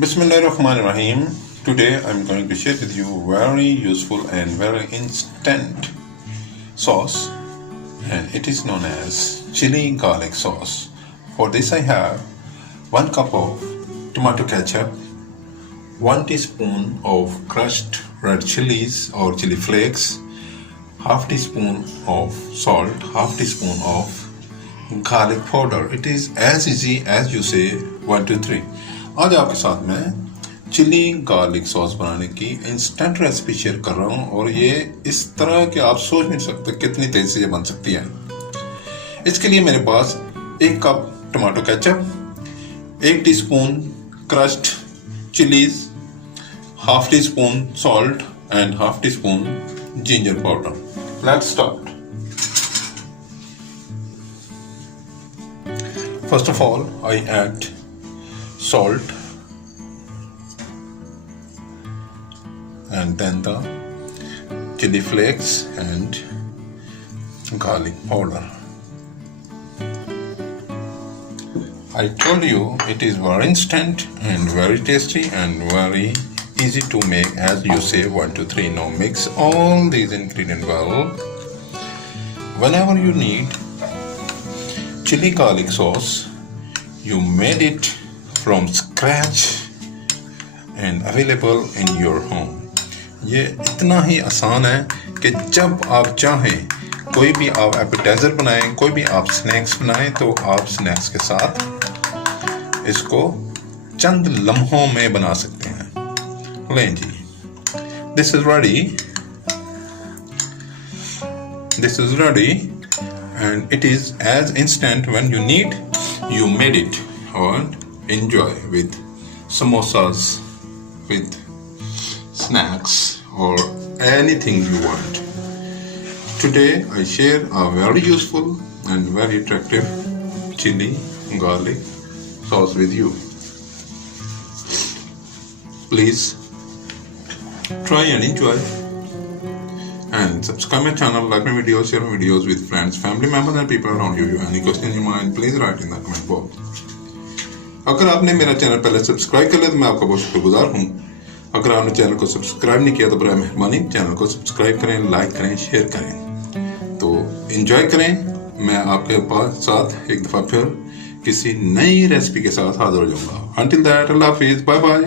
Bismillahirrahmanirrahim. Today I'm going to share with you very useful and very instant sauce, and it is known as chili garlic sauce. For this I have 1 cup of tomato ketchup, 1 teaspoon of crushed red chilies or chili flakes, half teaspoon of salt, half teaspoon of garlic powder. It is as easy as you say 1 2 3. आज आपके साथ मैं chilli garlic sauce बनाने की instant recipe share कर रहा हूँ, और ये इस तरह कि आप सोच नहीं सकते कितनी तेजी से ये बन सकती है। इसके लिए मेरे पास 1 cup tomato ketchup, 1 teaspoon crushed chillies, half tea spoon salt and half tea spoon ginger powder. Let's start. First of all, I add salt and then the chili flakes and garlic powder. I told you it is very instant and very tasty and very easy to make as you say 1 2 3. Now mix all these ingredients well. Whenever you need chili garlic sauce, you made it from scratch and available in your home. ये इतना ही आसान है कि जब आप चाहें कोई भी आप एपेटाइजर बनाएं, कोई भी आप स्नैक्स बनाएं, तो आप स्नैक्स के साथ इसको चंद लम्हों में बना सकते हैं। लें जी, this is ready and it is as instant when you need. You made it and enjoy with samosas, with snacks or anything you want. Today I share a very useful and very attractive chili garlic sauce with you. Please try and enjoy. And subscribe my channel, like my videos, share my videos with friends, family members and people around you. Any question in your mind, please write in the comment box. अगर आपने मेरा channel पहले subscribe कर लिया तो मैं आपका बहुत शुक्रगुजार हूँ। अगर आपने चैनल को सब्सक्राइब नहीं किया तो बराए मेहरबानी चैनल को सब्सक्राइब करें, लाइक करें, शेयर करें। तो एंजॉय करें। मैं आपके पास साथ एक दफ़ा फिर किसी नई रेसिपी के साथ हाजिर हो जाऊँगा। Until that, अल्लाह हाफिज़, बाय बाय।